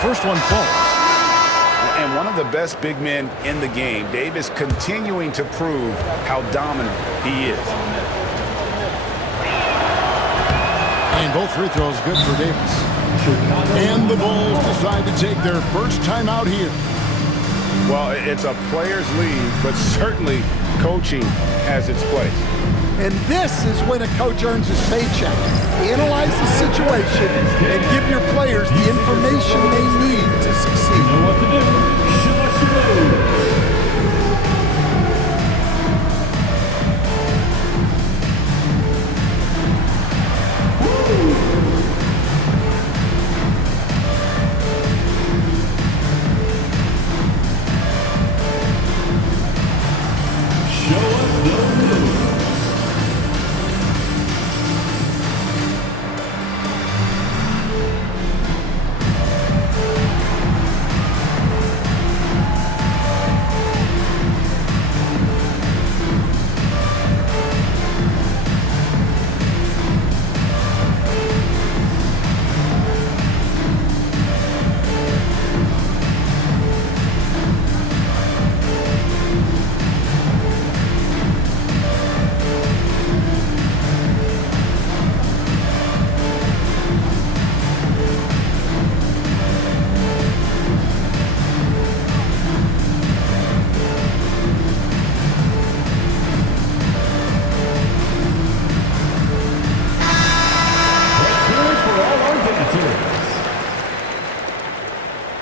first one falls. And one of the best big men in the game, Davis continuing to prove how dominant he is. And both free throws good for Davis. And the Bulls decide to take their first time out here. Well, it's a player's league, but certainly coaching has its place. And this is when a coach earns his paycheck. Analyze the situation and give your players the information they need to succeed. You know what to do. Show us your moves.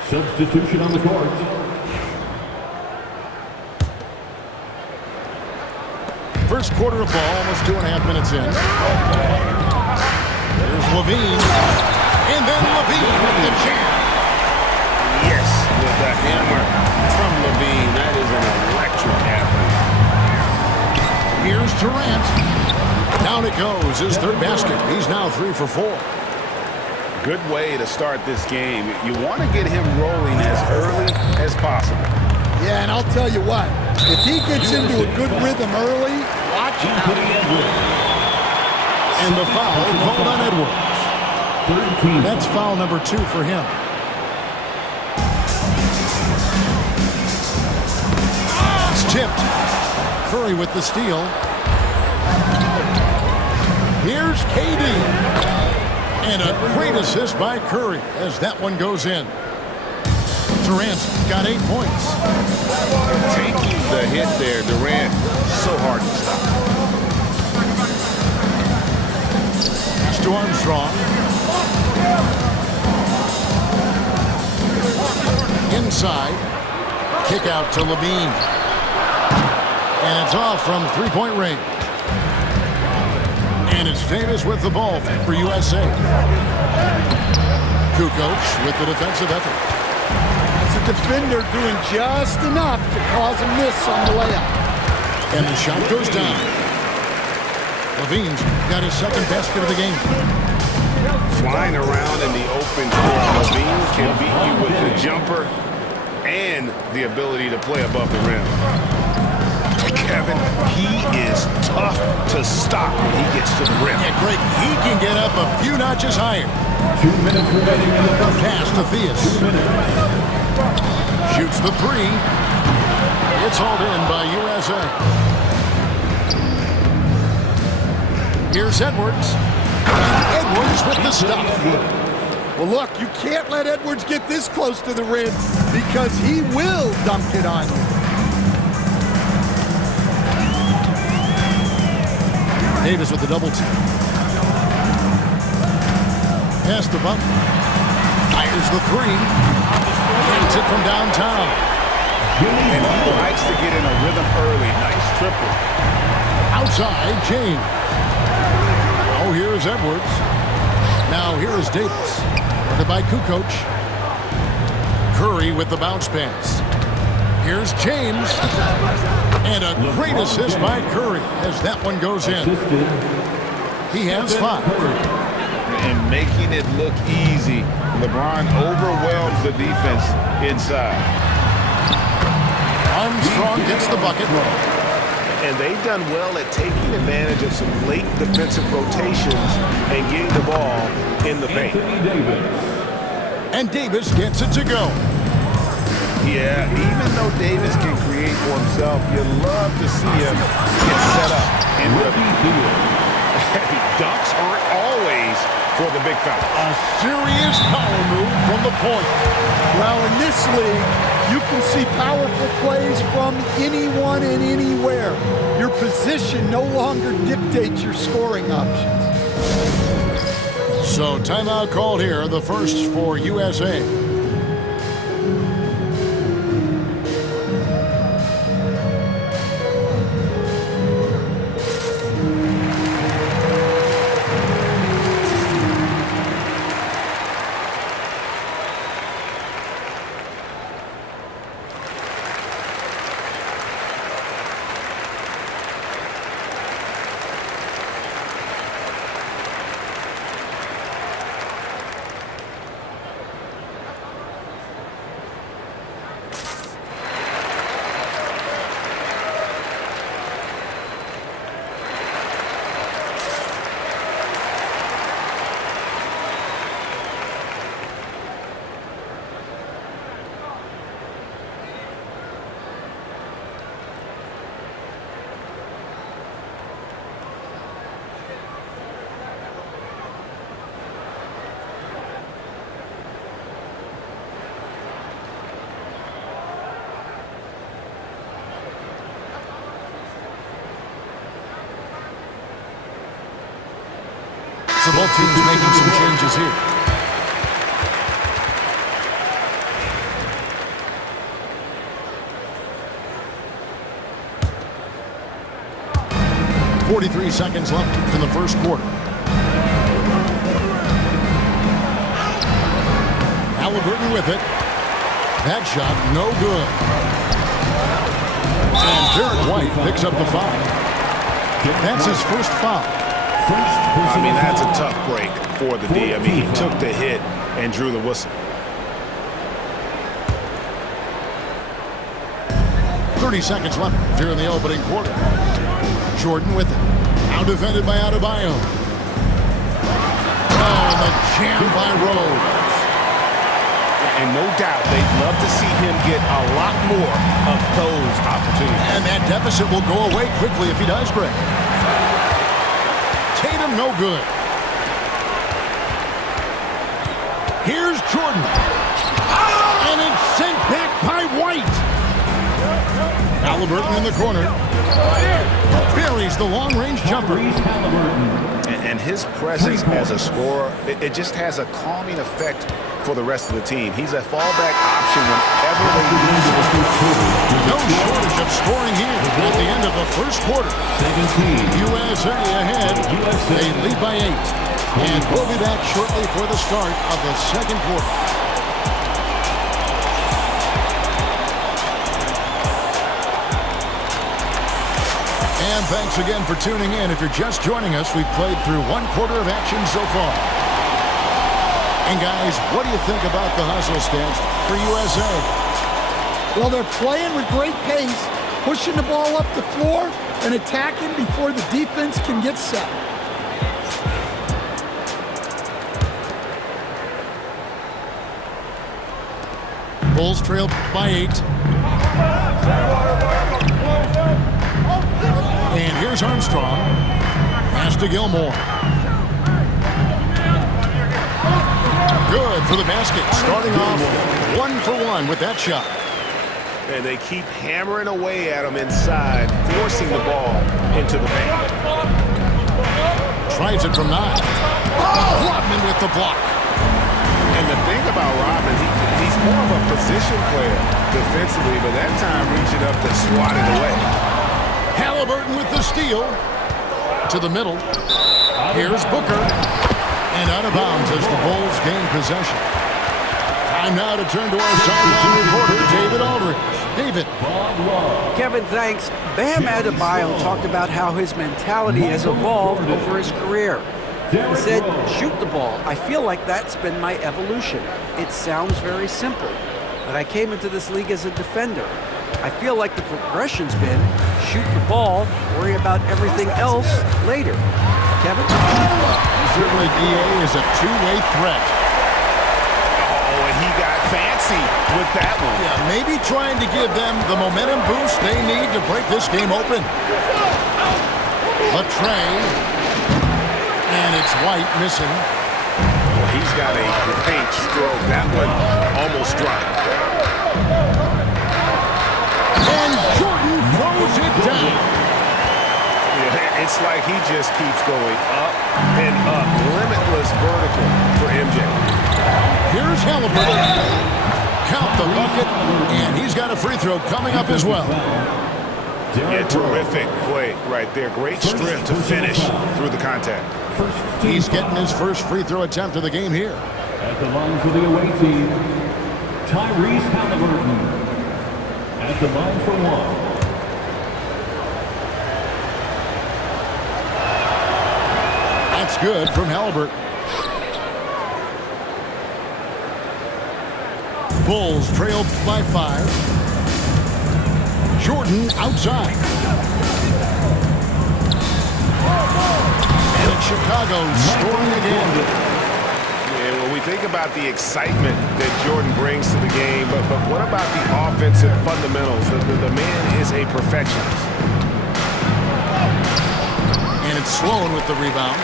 Substitution on the court. First quarter of ball, almost 2.5 minutes in. There's Levine. And then Levine with the jam. Yes, with the hammer from Levine. That is an electric athlete. Here's Durant. Down it goes, his third basket. He's now 3 for 4. Good way to start this game. You want to get him rolling as early as possible. Yeah, and I'll tell you what, if he gets into a good rhythm early, watch out. And the foul called on Edwards. That's foul number 2 for him. It's tipped. Curry with the steal. Here's KD. And a great assist by Curry as that one goes in. Durant got 8 points. Taking the hit there, Durant, so hard to stop. Pass to Armstrong. Inside. Kick out to Levine. And it's off from 3-point range. And it's Davis with the ball for USA. Kukoc with the defensive effort. It's a defender doing just enough to cause a miss on the layup. And the shot goes down. Levine's got his second basket of the game. Flying around in the open court, Levine can beat you with the jumper and the ability to play above the rim. Kevin, he is tough to stop when he gets to the rim. Yeah, Greg, he can get up a few notches higher. 2 minutes remaining in the first. Pass to Theus. 2 minutes. Shoots the 3. It's hauled in by USA. Here's Edwards. Edwards with the stuff. Well, look, you can't let Edwards get this close to the rim because he will dunk it on you. Davis with the double team. Pass to Buck. Fires the 3. Hits it from downtown. And he likes to get in a rhythm early. Nice triple. Outside, James. Oh, here's Edwards. Now here's Davis. Guarded by Kukoc. Curry with the bounce pass. Here's James. And a great assist by Curry as that one goes in. He has 5. And making it look easy. LeBron overwhelms the defense inside. Armstrong gets the bucket. And they've done well at taking advantage of some late defensive rotations and getting the ball in the paint. And Davis gets it to go. Yeah, even though Davis can create for himself, you love to see him get set up. And dunks aren't always for the big fella. A serious power move from the point. Well, in this league, you can see powerful plays from anyone and anywhere. Your position no longer dictates your scoring options. So timeout called here, the first for USA. So both teams making some changes here. .43 seconds left in the first quarter. Halliburton with it. That shot no good. And Derek White picks up the foul. That's his first foul. I mean, that's a tough break for the D. I mean, he took the hit and drew the whistle. 30 seconds left here in the opening quarter. Jordan with it. Out defended by Adebayo. Oh, and the jam by Rose. And no doubt they'd love to see him get a lot more of those opportunities. And that deficit will go away quickly if he does, Greg. Tatum no good. Here's Jordan. And it's sent back by White. Halliburton in the corner. Buries the long-range jumper. And his presence as a scorer, it just has a calming effect for the rest of the team. He's a fallback option whenever they need him. No shortage of scoring here at the end of the first quarter. USA ahead. They lead by 8. And we'll be back shortly for the start of the second quarter. And thanks again for tuning in. If you're just joining us, we've played through one quarter of action so far. And guys, what do you think about the hustle stance for USA? Well, they're playing with great pace, pushing the ball up the floor and attacking before the defense can get set. Bulls trail by 8. And here's Armstrong. Pass to Gilmore. Good for the basket. Starting off 1 for 1 with that shot. And they keep hammering away at him inside, forcing the ball into the paint. Tries it from 9. Rodman with the block. And the thing about Rodman, he's more of a position player defensively, but that time reaching up to swat it away. Halliburton with the steal. To the middle. Here's Booker. And out of bounds as the Bulls gain possession. Time now to turn to our sideline reporter, David Aldridge. David. Kevin, thanks. Bam Adebayo talked about how his mentality has evolved over his career. He said, shoot the ball. I feel like that's been my evolution. It sounds very simple, but I came into this league as a defender. I feel like the progression's been shoot the ball, worry about everything else later. Kevin? Certainly, DA is a two-way threat. Uh-oh, and he got fancy with that one. Yeah, maybe trying to give them the momentum boost they need to break this game open. Latray. And it's White missing. Well, he's got a great stroke. That one almost dropped. And Jordan throws it down. Yeah, it's like he just keeps going up and up. Limitless vertical for MJ. Here's Halliburton. Count the bucket, and he's got a free throw coming up as well. Yeah, terrific play right there. Great strength to finish through the contact. He's getting his first free throw attempt of the game here. At the line for the away team, Tyrese Halliburton. At the line for one. That's good from Halliburton. Bulls trailed by 5. Jordan outside. And it's Chicago scoring again. Yeah, when we think about the excitement that Jordan brings to the game, but what about the offensive fundamentals? The man is a perfectionist. And it's Sloan with the rebound.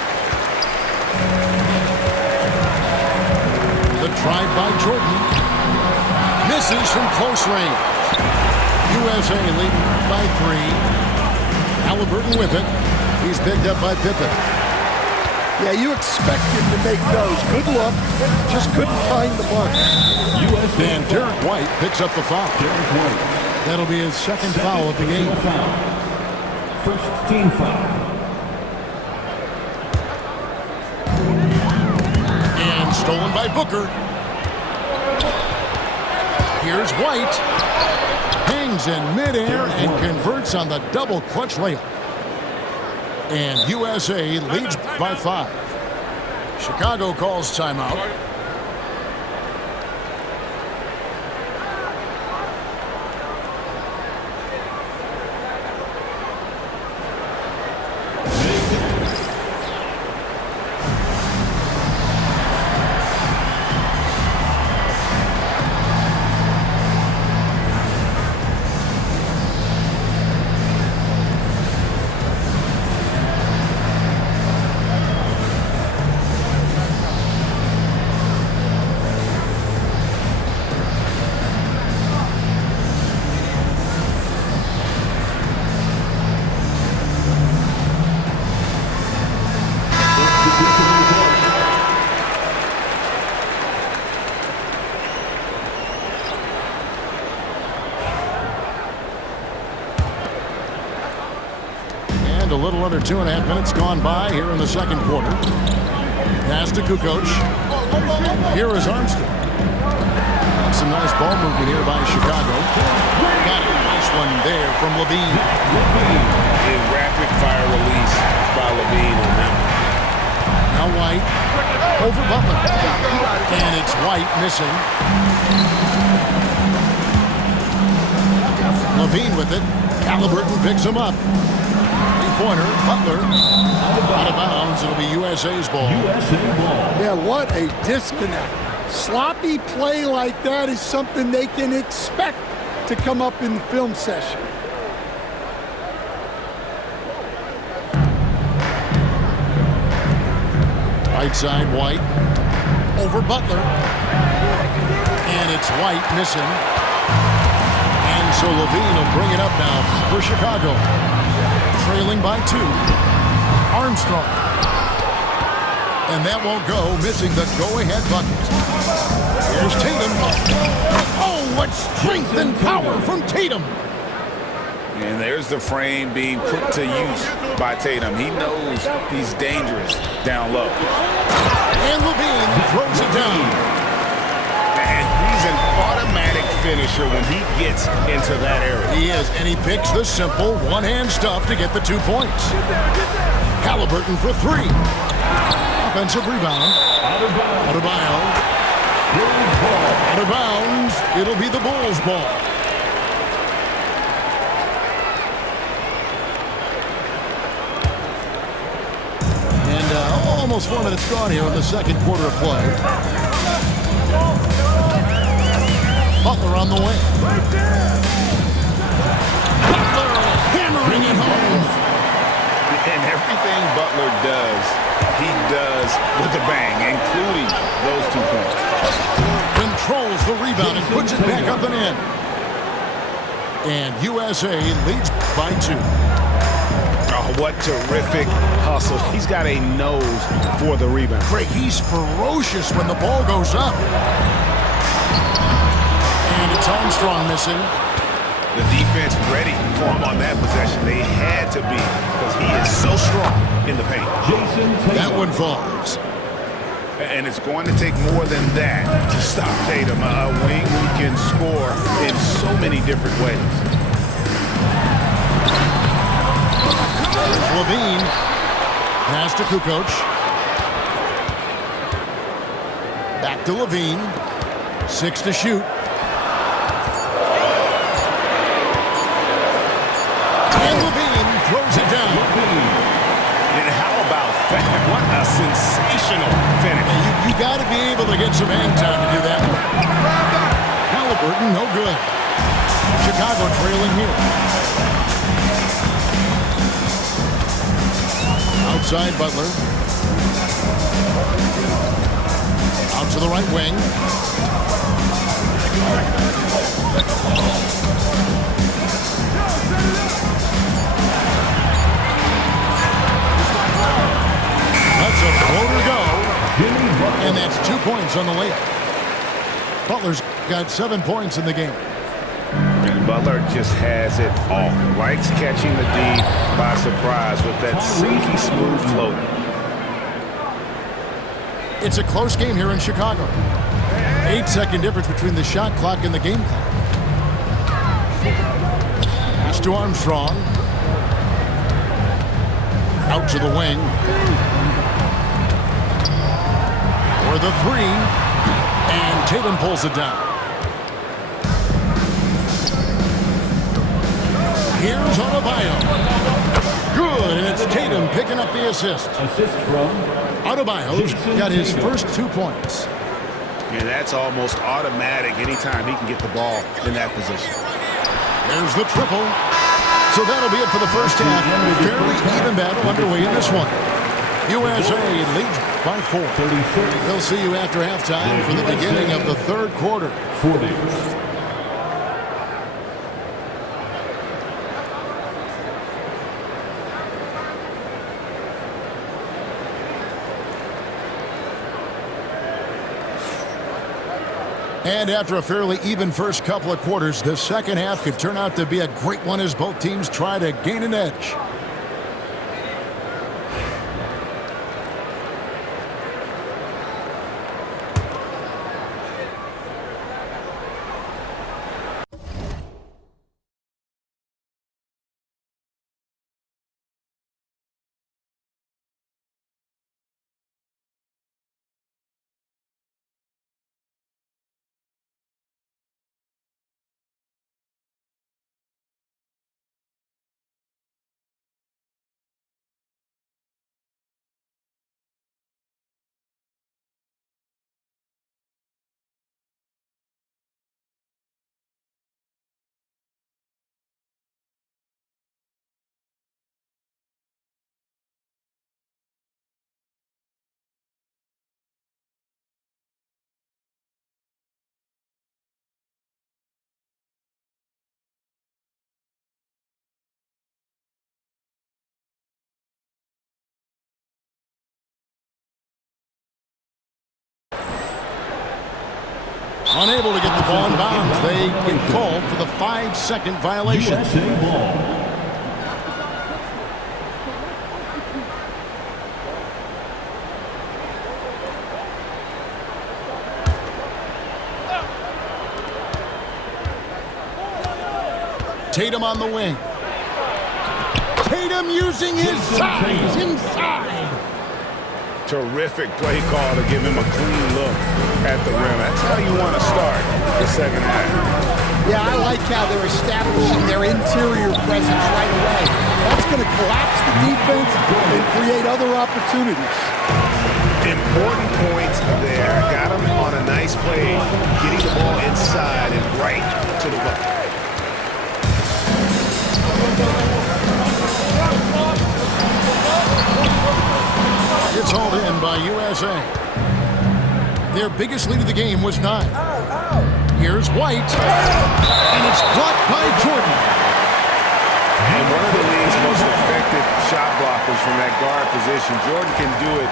The drive by Jordan. Misses from close range. USA leading by 3. Halliburton with it. He's picked up by Pippen. Yeah, you expect him to make those. Good luck. Just couldn't find the mark. And Derek White picks up the foul. That'll be his second foul of the game. First team foul. And stolen by Booker. Here's White. Hangs in midair and converts on the double clutch layup. And USA leads by 5. Chicago calls timeout. And a little under 2.5 minutes gone by here in the second quarter. Pass to Kukoc. Here is Armstrong. Some nice ball movement here by Chicago. Got it. Nice one there from Levine. A rapid fire release by Levine on that one. Now White over Butler. And it's White missing. Levine with it. Halliburton picks him up. Three-pointer, Butler. Out of bounds. It'll be USA's ball. Yeah, what a disconnect. Sloppy play like that is something they can expect to come up in the film session. Right side, White. Over Butler. And it's White missing. And so Levine will bring it up now for Chicago. Trailing by 2. Armstrong. And that won't go, missing the go-ahead bucket. Here's Tatum. Oh, what strength and power from Tatum. And there's the frame being put to use by Tatum. He knows he's dangerous down low. And Levine throws it down. And he's an automatic finisher when he gets into that area. He is, and he picks the simple one-hand stuff to get the 2 points. Halliburton for 3. Offensive rebound. Adebayo. Out of bounds. It'll be the Bulls' ball. And almost 4 minutes gone here in the second quarter of play. Butler on the wing. Butler hammering it home. And everything Butler does, he does with a bang, including those 2 points. Controls the rebound and puts it back up and in. And USA leads by 2. Oh, what terrific hustle. He's got a nose for the rebound. Craig, he's ferocious when the ball goes up. And it's Armstrong missing. The defense ready for him on that possession. They had to be because he is so strong in the paint. That one falls. And it's going to take more than that to stop Tatum. A wing who can score in so many different ways. There's Levine. Pass to Kukoc. Back to Levine. 6 to shoot. And Levine throws it down. And how about that? What a sensational finish. You got to be able to get some hang time to do that. Halliburton, no good. Chicago trailing here. Outside Butler. Out to the right wing. That's a floater go. And that's 2 points on the layup. Butler's got 7 points in the game. And Butler just has it all. Likes catching the D by surprise with that silky smooth floater. It's a close game here in Chicago. 8-second difference between the shot clock and the game clock. Pass to Armstrong. Out to the wing. For the 3. And Tatum pulls it down. Here's Adebayo. Good, and it's Tatum picking up the assist. Assist from Adebayo's got his first 2 points. And that's almost automatic anytime he can get the ball in that position. There's the triple. So that'll be it for the first half. Fairly even battle underway in this one. USA leads by 4. We'll see you after halftime for the beginning of the third quarter. 40. And after a fairly even first couple of quarters, the second half could turn out to be a great one as both teams try to gain an edge. Unable to get the ball in bounds. They get called for the 5-second violation. USA ball. Tatum on the wing. Tatum using his size inside. Terrific play call to give him a clean look at the rim. That's how you want to start the second half. Yeah, I like how they're establishing their interior presence right away. That's going to collapse the defense and create other opportunities. Important points there. Got him on a nice play, getting the ball inside and right to the bucket. It's hauled in by USA. Their biggest lead of the game was 9. Here's White, and it's blocked by Jordan. And one of the league's most effective shot blockers from that guard position. Jordan can do it.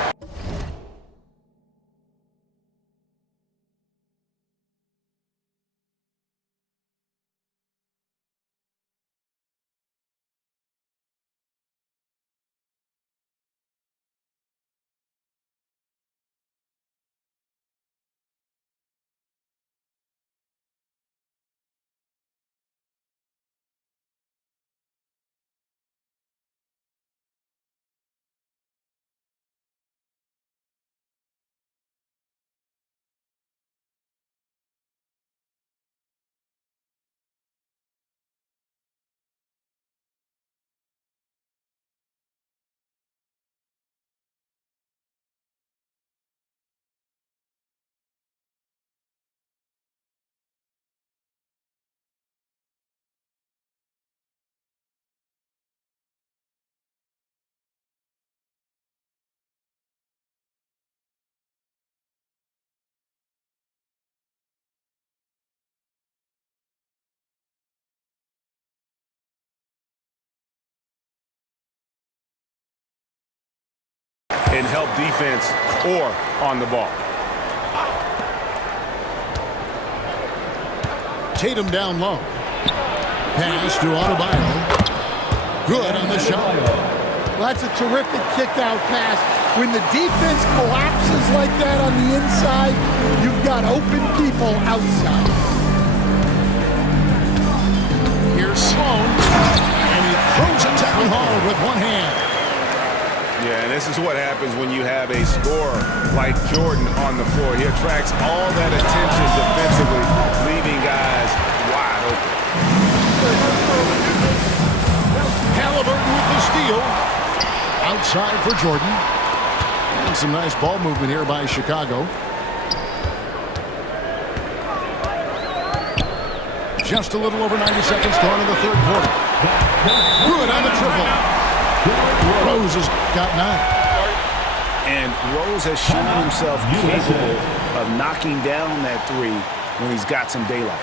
And help defense or on the ball. Tatum down low. Pass to Adebayo. Good on the shot. Well, that's a terrific kick-out pass. When the defense collapses like that on the inside, you've got open people outside. Here's Sloan, and he throws it down hard with one hand. Yeah, and this is what happens when you have a scorer like Jordan on the floor. He attracts all that attention defensively, leaving guys wide open. Halliburton with the steal. Outside for Jordan. And some nice ball movement here by Chicago. Just a little over 90 seconds gone in the third quarter. Good on the triple. Rose has got 9. And Rose has shown himself capable of knocking down that 3 when he's got some daylight.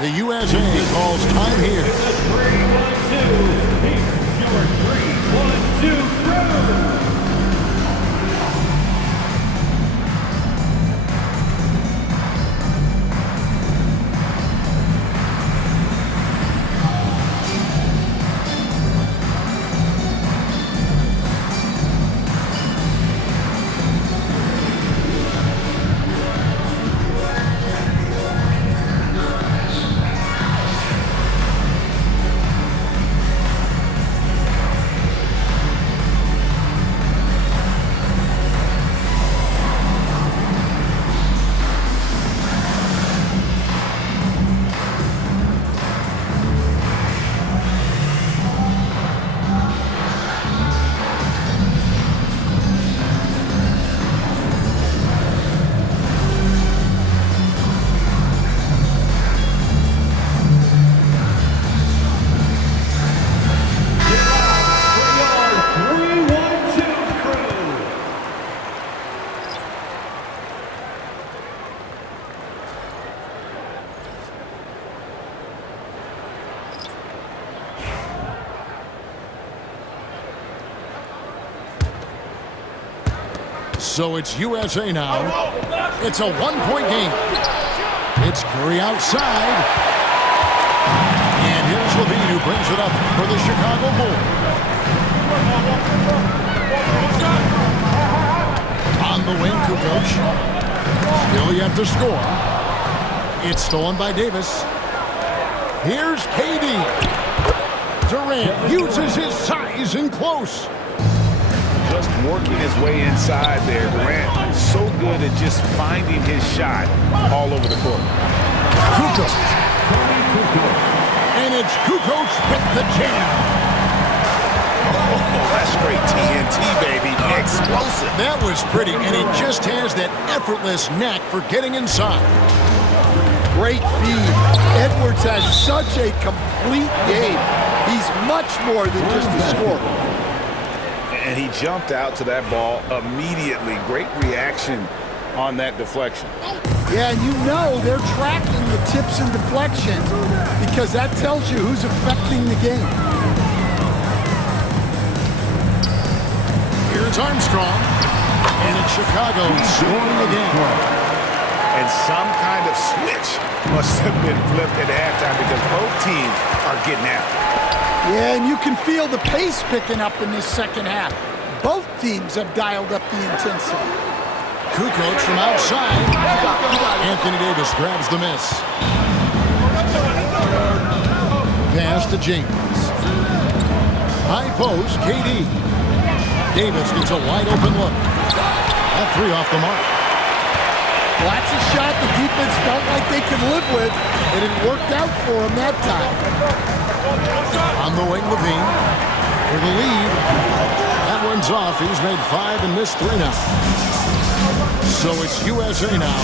The USA calls time here. 3-1-2. Your 3-1-2 crew. So it's USA now. It's a one-point game. It's Curry outside. And here's Levine who brings it up for the Chicago Bulls. On the wing, Kukoc. Still yet to score. It's stolen by Davis. Here's KD. Durant uses his size in close. Just working his way inside there. Durant so good at just finding his shot all over the court. Kukoc. And it's Kukoc with the jam. Oh, that's straight TNT, baby. Explosive. That was pretty, and he just has that effortless knack for getting inside. Great feed. Edwards has such a complete game. He's much more than just a scorer. And he jumped out to that ball immediately. Great reaction on that deflection. Yeah, and you know they're tracking the tips and deflections because that tells you who's affecting the game. Here's Armstrong, and it's Chicago scoring again. And some kind of switch must have been flipped at halftime because both teams are getting after it. Yeah, and you can feel the pace picking up in this second half. Both teams have dialed up the intensity. Kukoc from outside. Anthony Davis grabs the miss. Pass to James. High post, KD. Davis gets a wide open look. That three off the mark. Well, that's a shot the defense felt like they could live with, and it worked out for them that time. On the wing, Levine for the lead. That one's off. He's made 5 and missed 3 now. So it's USA now.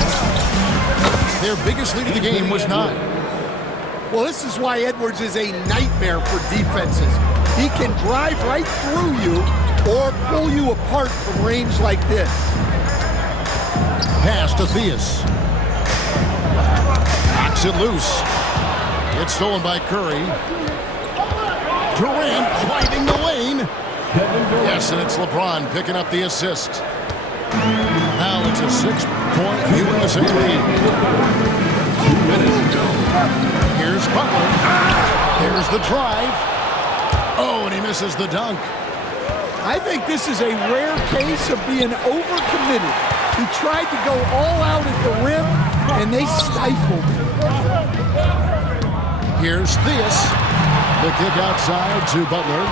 Their biggest lead of the game was 9. Well, this is why Edwards is a nightmare for defenses. He can drive right through you or pull you apart from range like this. Pass to Theus. Knocks it loose. It's stolen by Curry. Durant driving the lane. Yes, and it's LeBron picking up the assist. Now it's a 6-point USA lead. 2 minutes to go. Here's Butler. There's the drive. Oh, and he misses the dunk. I think this is a rare case of being overcommitted. He tried to go all out at the rim, and they stifled him. Here's Theus. The kick outside to Butler.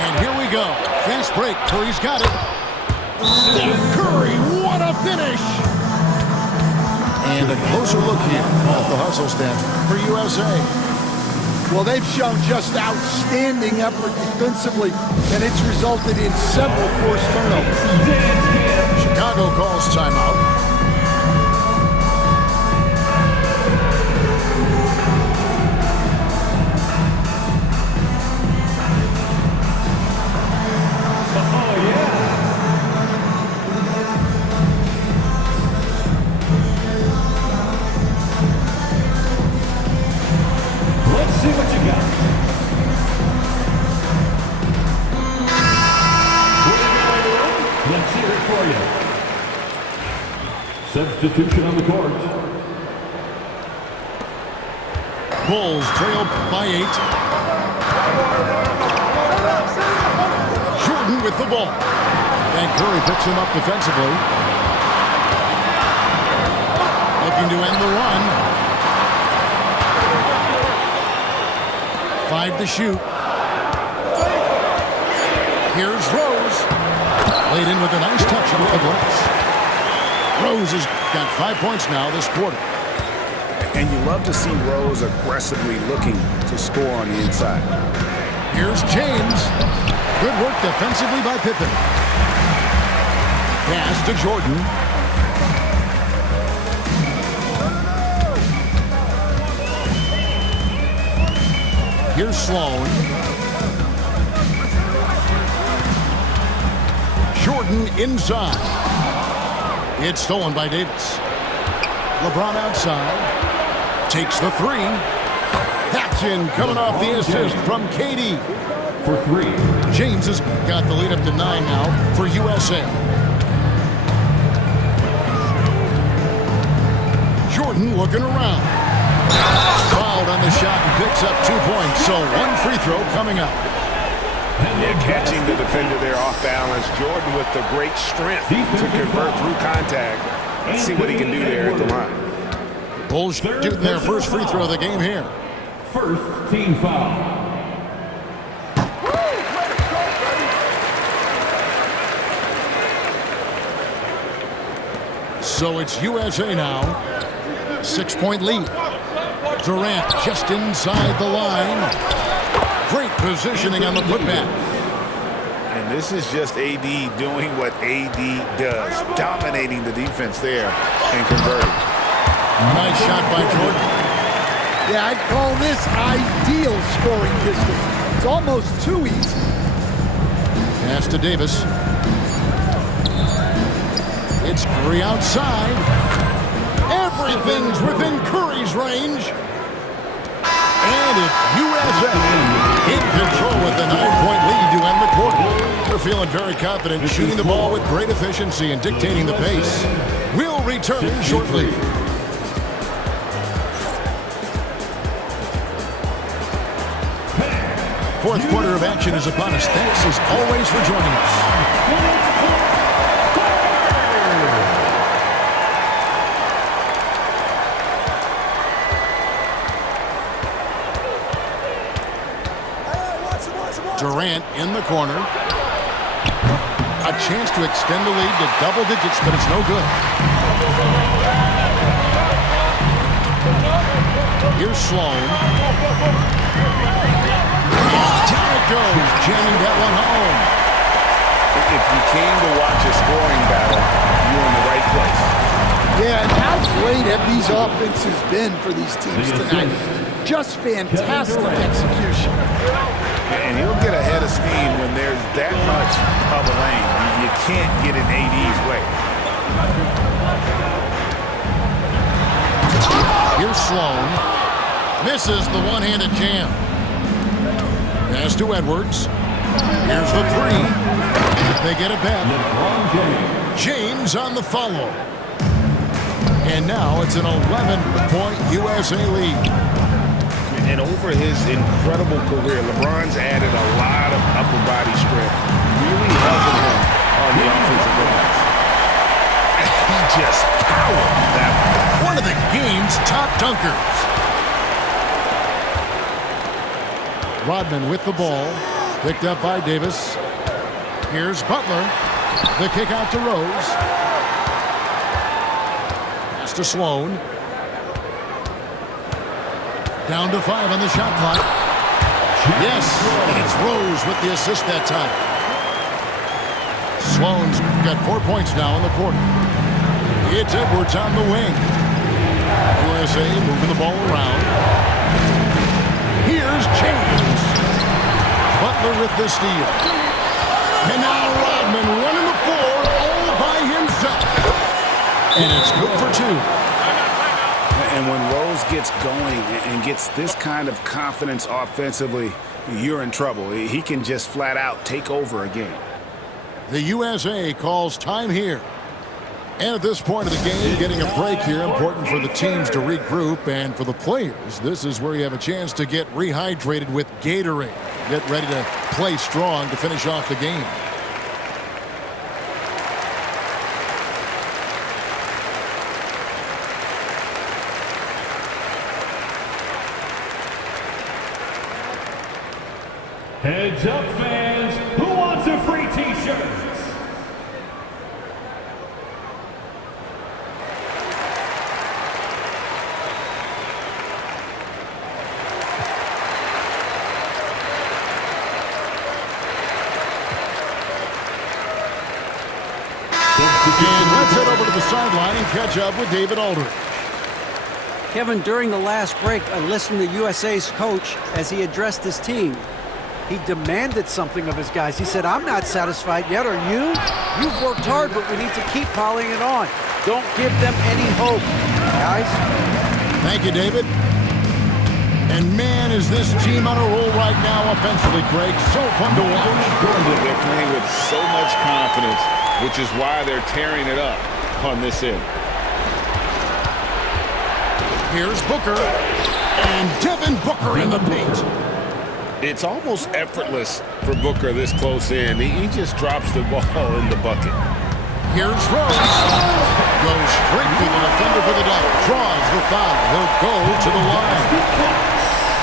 And here we go. Fast break. Curry's got it. Steph Curry, what a finish! And a closer look here at the hustle stats for USA. Well, they've shown just outstanding effort defensively, and it's resulted in several forced turnovers. Chicago calls timeout. See what you got. Let's hear it for you. Substitution on the court. Bulls trail by 8. Jordan with the ball. And Curry picks him up defensively. Looking to end the run. 5 to shoot. Here's Rose. Laid in with a nice touch off the glass. Rose has got 5 points now this quarter. And you love to see Rose aggressively looking to score on the inside. Here's James. Good work defensively by Pippen. Pass to Jordan. Here's Sloan. Jordan inside. It's stolen by Davis. LeBron outside. Takes the 3. That's in, coming off the assist from KD. For 3. James has got the lead up to 9 now for USA. Jordan looking around. Fouled on the shot and picks up 2 points. So 1 free throw coming up. Yeah, catching the defender there off balance. Jordan with the great strength to convert through contact. Let's see what he can do there at the line. Bulls shooting their first free throw of the game here. First team foul. So it's USA now. 6-point lead. Durant just inside the line. Great positioning on the putback. And this is just AD doing what AD does, dominating the defense there and converting. Nice shot by Jordan. Yeah, I'd call this ideal scoring distance. It's almost too easy. Pass to Davis. It's Curry outside. Everything's within Curry's range. And it's USA in control with the 9-point lead to end the quarter. They're feeling very confident, shooting the ball with great efficiency and dictating the pace. We'll return shortly. Fourth quarter of action is upon us. Thanks as always for joining us. Durant in the corner. A chance to extend the lead to double digits, but it's no good. Here's Sloan. Down it goes, jamming that one home. If you came to watch a scoring battle, you're in the right place. Yeah, and how great have these offenses been for these teams tonight? Just fantastic execution. And he'll get ahead of steam when there's that much of a lane. You can't get in AD's way. Here's Sloan. Misses the one-handed jam. Pass to Edwards. Here's the three. They get it back. James on the follow. And now it's an 11-point USA lead. And over his incredible career, LeBron's added a lot of upper body strength, really helping him on the offensive glass. He just powered that one of the game's top dunkers. Rodman with the ball, picked up by Davis. Here's Butler. The kick out to Rose. Pass to Sloan. Down to 5 on the shot clock. Yes, and it's Rose with the assist that time. Sloan's got 4 points now in the quarter. It's Edwards on the wing. USA moving the ball around. Here's James. Butler with the steal. And now Rodman running the floor all by himself. And it's good for 2. And when Rose gets going and gets this kind of confidence offensively, you're in trouble. He can just flat out take over a game. The USA calls time here. And at this point of the game, getting a break here, important for the teams to regroup. And for the players, this is where you have a chance to get rehydrated with Gatorade. Get ready to play strong to finish off the game. Heads up, fans. Who wants a free t-shirt? And let's head over to the sideline and catch up with David Aldridge. Kevin, during the last break, I listened to USA's coach as he addressed his team. He demanded something of his guys. He said, I'm not satisfied yet, are you? You've worked hard, but we need to keep piling it on. Don't give them any hope, guys. Thank you, David. And man, is this team on a roll right now offensively, Greg. So fun to watch. They're playing with so much confidence, which is why they're tearing it up on this end. Here's Booker. And Devin Booker in the paint. It's almost effortless for Booker this close in. He just drops the ball in the bucket. Here's Rose. Goes straight to the defender for the dunk. Draws the foul. He'll go to the line.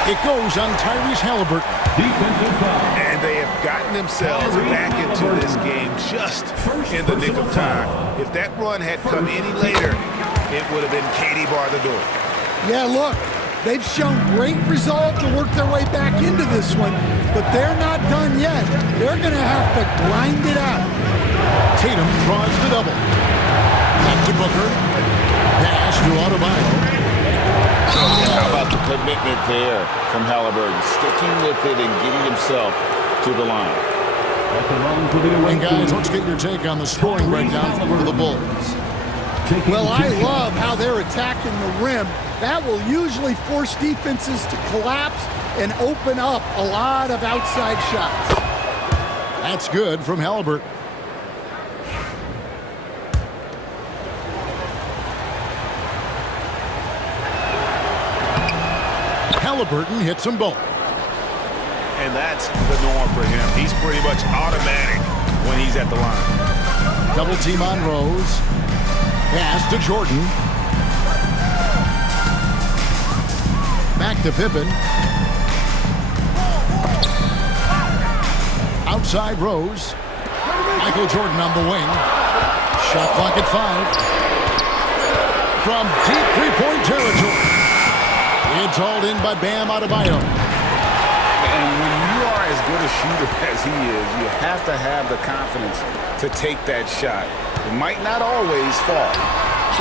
It goes on Tyrese Halliburton. Defensive foul. And they have gotten themselves back into this game just in the nick of time. If that run had come any later, it would have been Katie bar the door. Yeah, look, they've shown great resolve to work their way back into this one, but they're not done yet. They're going to have to grind it out. Tatum draws the double. Back to Booker. Pass to Adebayo. commitment there from Halliburton, sticking with it and getting himself to the line. At the line for the away And guys, team, let's get your take on the scoring breakdown for the Bulls. Well, I love how they're attacking the rim. That will usually force defenses to collapse and open up a lot of outside shots. That's good from Halliburton. Halliburton hits them both. And that's the norm for him. He's pretty much automatic when he's at the line. Double team on Rose. Pass to Jordan. Back to Pippen. Outside Rose. Michael Jordan on the wing. Shot clock at 5. From deep three-point territory. It's hauled in by Bam Adebayo. And when you are as good a shooter as he is, you have to have the confidence to take that shot. It might not always fall.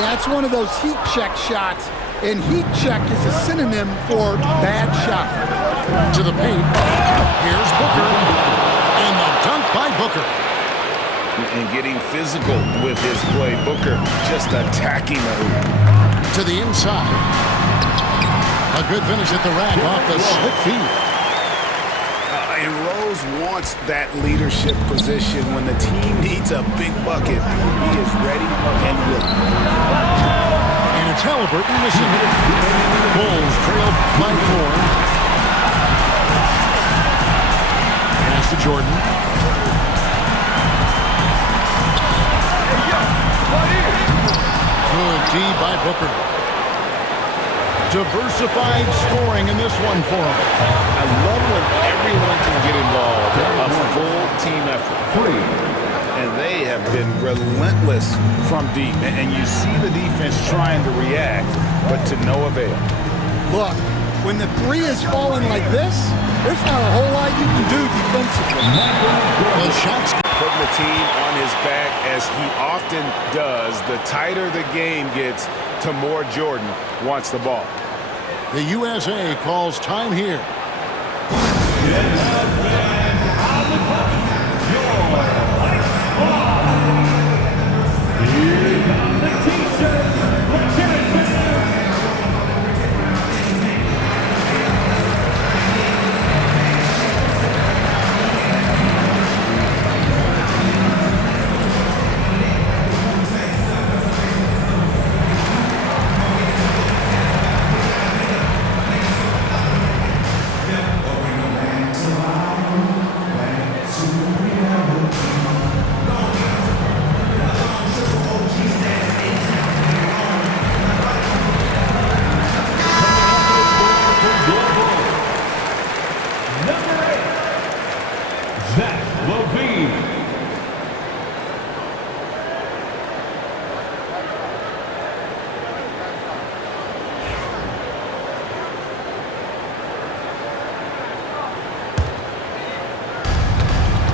That's one of those heat check shots, and heat check is a synonym for bad shot. To the paint. Here's Booker. And the dunk by Booker. And getting physical with his play. Booker just attacking the hoop. To the inside. A good finish at the rack off the slick feet. And Rose wants that leadership position. When the team needs a big bucket, he is ready and willing. And it's Halliburton missing it. Bulls trailed by 4. Pass to Jordan. Good D by Booker. Diversified scoring in this one for him. I love when everyone can get involved. A full team effort. And they have been relentless from deep. And you see the defense trying to react, but to no avail. Look, when the three is falling like this, there's not a whole lot you can do defensively. The shots. Putting the team on his back, as he often does. The tighter the game gets, to more Jordan wants the ball. The USA calls time here.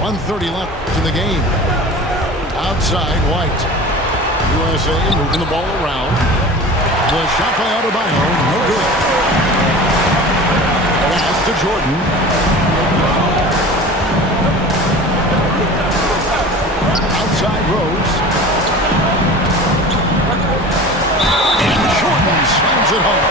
.130 left in the game. Outside White. USA moving the ball around. The shot by Adebayo, no good. Pass to Jordan. Outside Rose. And Jordan slams it home.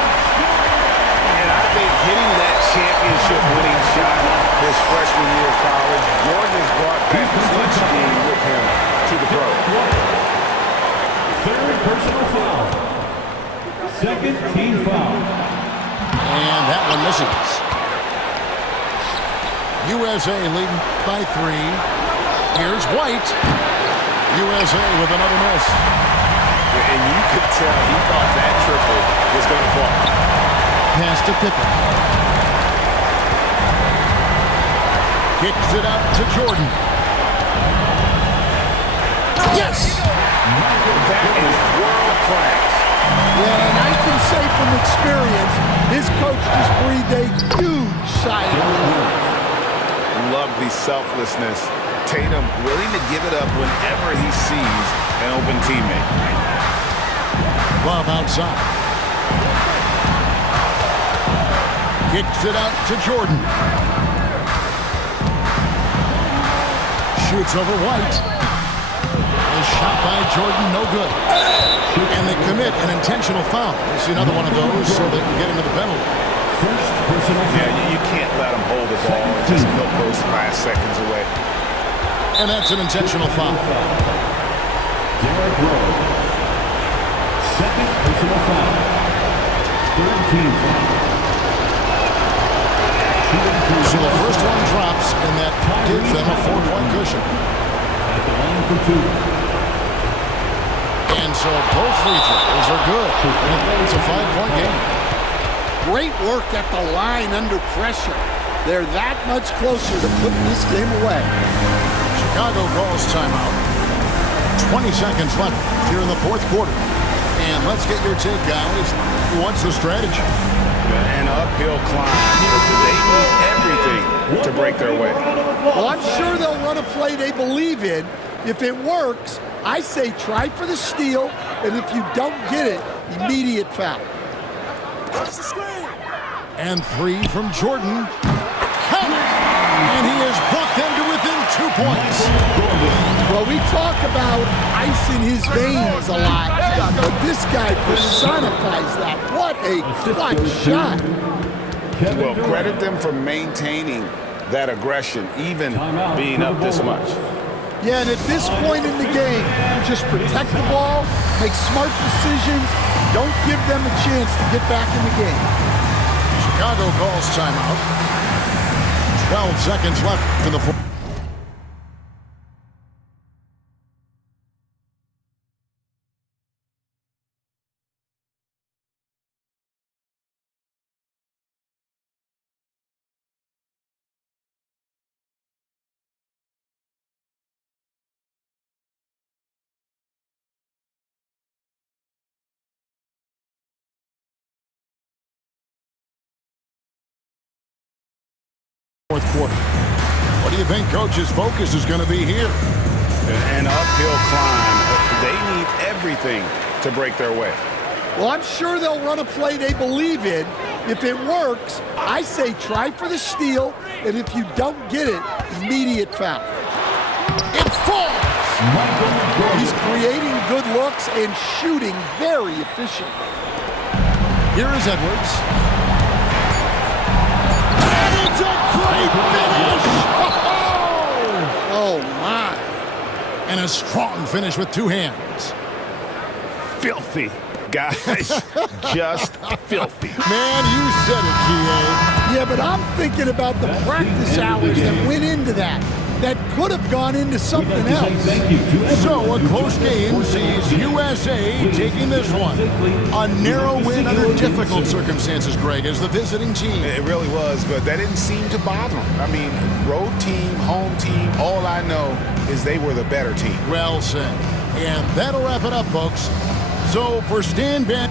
And I think hitting that championship-winning shot his freshman year of college, Jordan has brought that clutch game with him to the pro. Third personal foul. Second team foul. And that one misses. USA leading by 3. Here's White. USA with another miss. And you could tell he thought that triple was going to fall. Pass to Pippen. Kicks it out to Jordan. Yes! That is world class. Yeah, and I can say from experience, his coach just breathed a huge sigh of relief. Love the selflessness. Tatum willing to give it up whenever he sees an open teammate. Love outside. Kicks it out to Jordan. Shoots over White. A shot by Jordan, no good. And they commit an intentional foul. We'll see another one of those so they can get into the penalty. Yeah, you can't let them hold the ball and just milk those last seconds away. And that's an intentional foul. Derrick Rose. Second personal foul. Third team foul. So the first one drops, and that gives them a 4-point cushion. At the line for two. And so both free throws are good. And it's a 5-point game. Great work at the line under pressure. They're that much closer to putting this game away. Chicago calls timeout. 20 seconds left here in the fourth quarter. And let's get your take, guys. What's the strategy? An uphill climb. They need everything to break their way. Well, I'm sure they'll run a play they believe in. If it works, I say try for the steal, and if you don't get it, immediate foul. And three from Jordan. Count! And he has brought them to within 2 points. Well, we talk about ice in his veins a lot, but this guy personifies that. What a clutch shot. Well, credit them for maintaining that aggression, even being up this much. Yeah, and at this point in the game, just protect the ball, make smart decisions, don't give them a chance to get back in the game. Chicago calls timeout. 12 seconds left in the fourth. Quarter. What do you think Coach's focus is going to be here? An uphill climb. They need everything to break their way. Well, I'm sure they'll run a play they believe in. If it works, I say try for the steal, and if you don't get it, immediate foul. It falls! He's creating good looks and shooting very efficiently. Here is Edwards. And it's a great finish! Oh, my. And a strong finish with two hands. Filthy. Guys, just filthy. Man, you said it, G.A. Yeah, but I'm thinking about the practice hours that went into that. That could have gone into something else. So a close game sees USA taking this one. A narrow win under difficult circumstances, Greg, as the visiting team. It really was, but that didn't seem to bother them. I mean, road team, home team, all I know is they were the better team. Well said. And that'll wrap it up, folks. So for Stan Van...